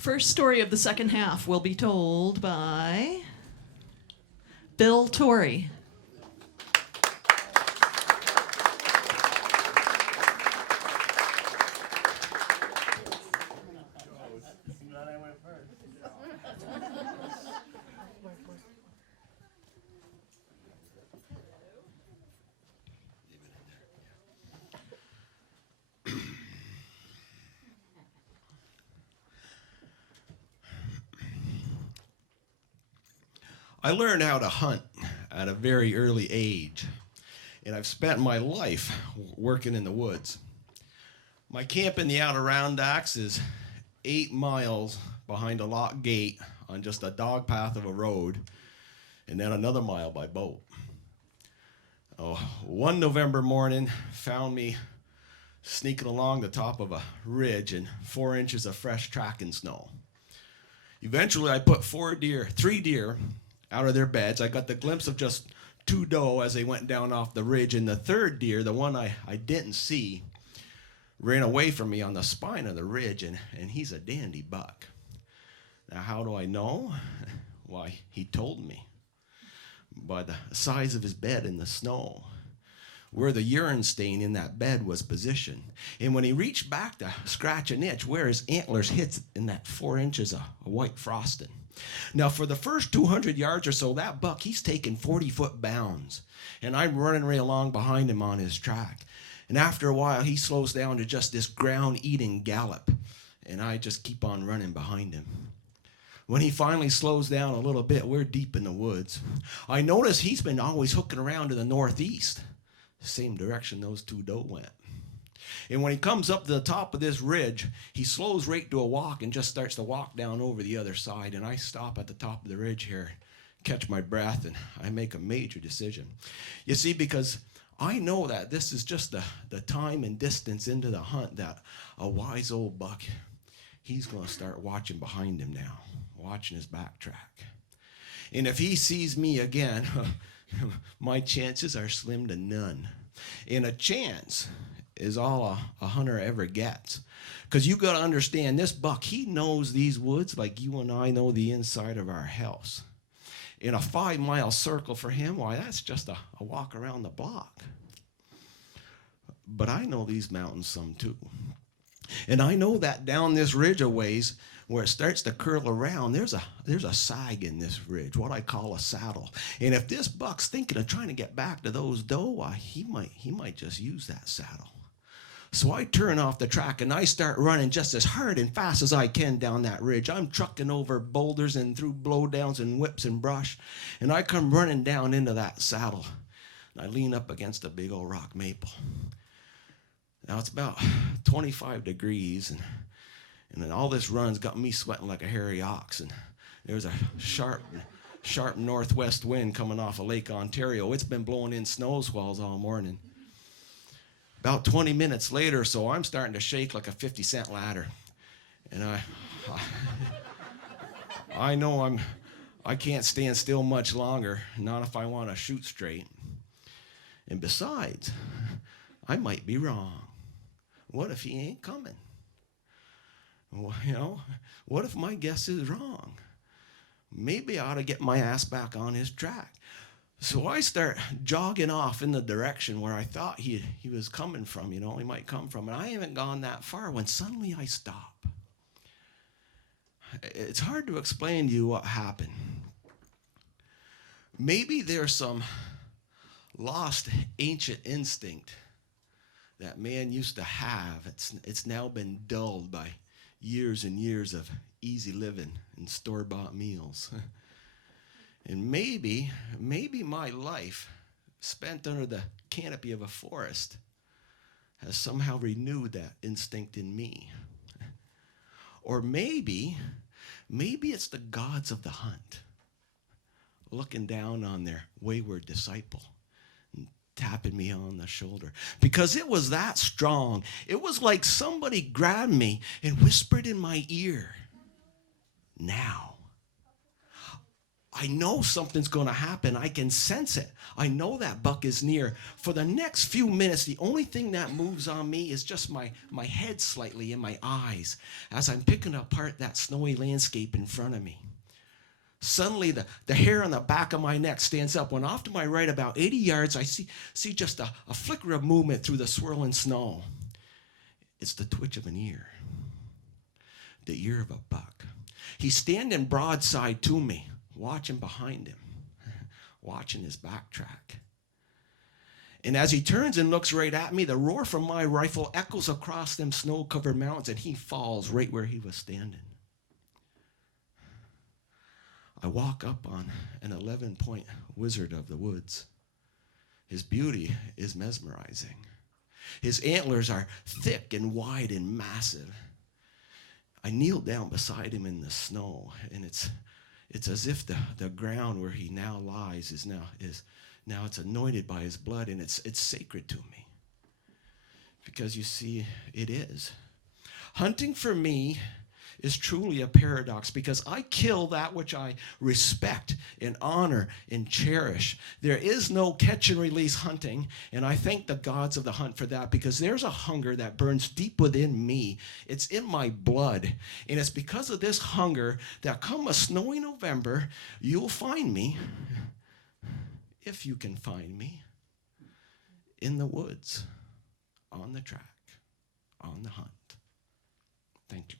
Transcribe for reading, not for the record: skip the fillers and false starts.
First story of the second half will be told by Bill Torrey. I learned how to hunt at a very early age, and I've spent my life working in the woods. My camp in the Adirondacks is 8 miles behind a locked gate on just a dog path of a road, and then another mile by boat. One November morning found me sneaking along the top of a ridge in 4 inches of fresh tracking snow. Eventually, I put 3 deer out of their beds. I got the glimpse of just 2 doe as they went down off the ridge, and the third deer, the one I didn't see, ran away from me on the spine of the ridge, and he's a dandy buck. Now, how do I know? Why, he told me. By the size of his bed in the snow, where the urine stain in that bed was positioned. And when he reached back to scratch an itch, where his antlers hit in that 4 inches of white frosting. Now, for the first 200 yards or so, that buck, he's taking 40-foot bounds. And I'm running right along behind him on his track. And after a while, he slows down to just this ground-eating gallop. And I just keep on running behind him. When he finally slows down a little bit, we're deep in the woods. I notice he's been always hooking around to the northeast, same direction those 2 doe went. And when he comes up to the top of this ridge, he slows right to a walk and just starts to walk down over the other side. And I stop at the top of the ridge here, catch my breath, and I make a major decision. You see, because I know that this is just the time and distance into the hunt that a wise old buck, he's going to start watching behind him now, watching his backtrack. And if he sees me again, my chances are slim to none. And a chance is all a hunter ever gets. Because you got to understand, this buck, he knows these woods like you and I know the inside of our house. In a 5-mile circle for him, why, that's just a walk around the block. But I know these mountains some too. And I know that down this ridge a ways, where it starts to curl around, there's a sag in this ridge, what I call a saddle. And if this buck's thinking of trying to get back to those doe, he might just use that saddle. So I turn off the track and I start running just as hard and fast as I can down that ridge. I'm trucking over boulders and through blowdowns and whips and brush. And I come running down into that saddle. And I lean up against a big old rock maple. Now it's about 25 degrees and then all this run's got me sweating like a hairy ox. And there's a sharp northwest wind coming off of Lake Ontario. It's been blowing in snow squalls all morning. About 20 minutes later, so I'm starting to shake like a 50-cent ladder. And I know I can't stand still much longer, not if I want to shoot straight. And besides, I might be wrong. What if he ain't coming? Well, what if my guess is wrong? Maybe I ought to get my ass back on his track. So I start jogging off in the direction where I thought he was coming from, he might come from. And I haven't gone that far when suddenly I stop. It's hard to explain to you what happened. Maybe there's some lost ancient instinct that man used to have. It's now been dulled by years and years of easy living and store-bought meals. And maybe my life spent under the canopy of a forest has somehow renewed that instinct in me. Or maybe it's the gods of the hunt looking down on their wayward disciple and tapping me on the shoulder. Because it was that strong. It was like somebody grabbed me and whispered in my ear, now. I know something's going to happen. I can sense it. I know that buck is near. For the next few minutes, the only thing that moves on me is just my head slightly and my eyes as I'm picking apart that snowy landscape in front of me. Suddenly, the hair on the back of my neck stands up. When off to my right, about 80 yards, I see just a flicker of movement through the swirling snow. It's the twitch of an ear. The ear of a buck. He's standing broadside to me, watching behind him, watching his backtrack. And as he turns and looks right at me, the roar from my rifle echoes across them snow-covered mountains, and he falls right where he was standing. I walk up on an 11-point wizard of the woods. His beauty is mesmerizing. His antlers are thick and wide and massive. I kneel down beside him in the snow, and it's as if the ground where he now lies is now it's anointed by his blood, and it's sacred to me. Because you see, it is. Hunting for me is truly a paradox, because I kill that which I respect and honor and cherish. There is no catch and release hunting, and I thank the gods of the hunt for that, because there's a hunger that burns deep within me. It's in my blood, and it's because of this hunger that come a snowy November, you'll find me, if you can find me, in the woods, on the track, on the hunt. Thank you.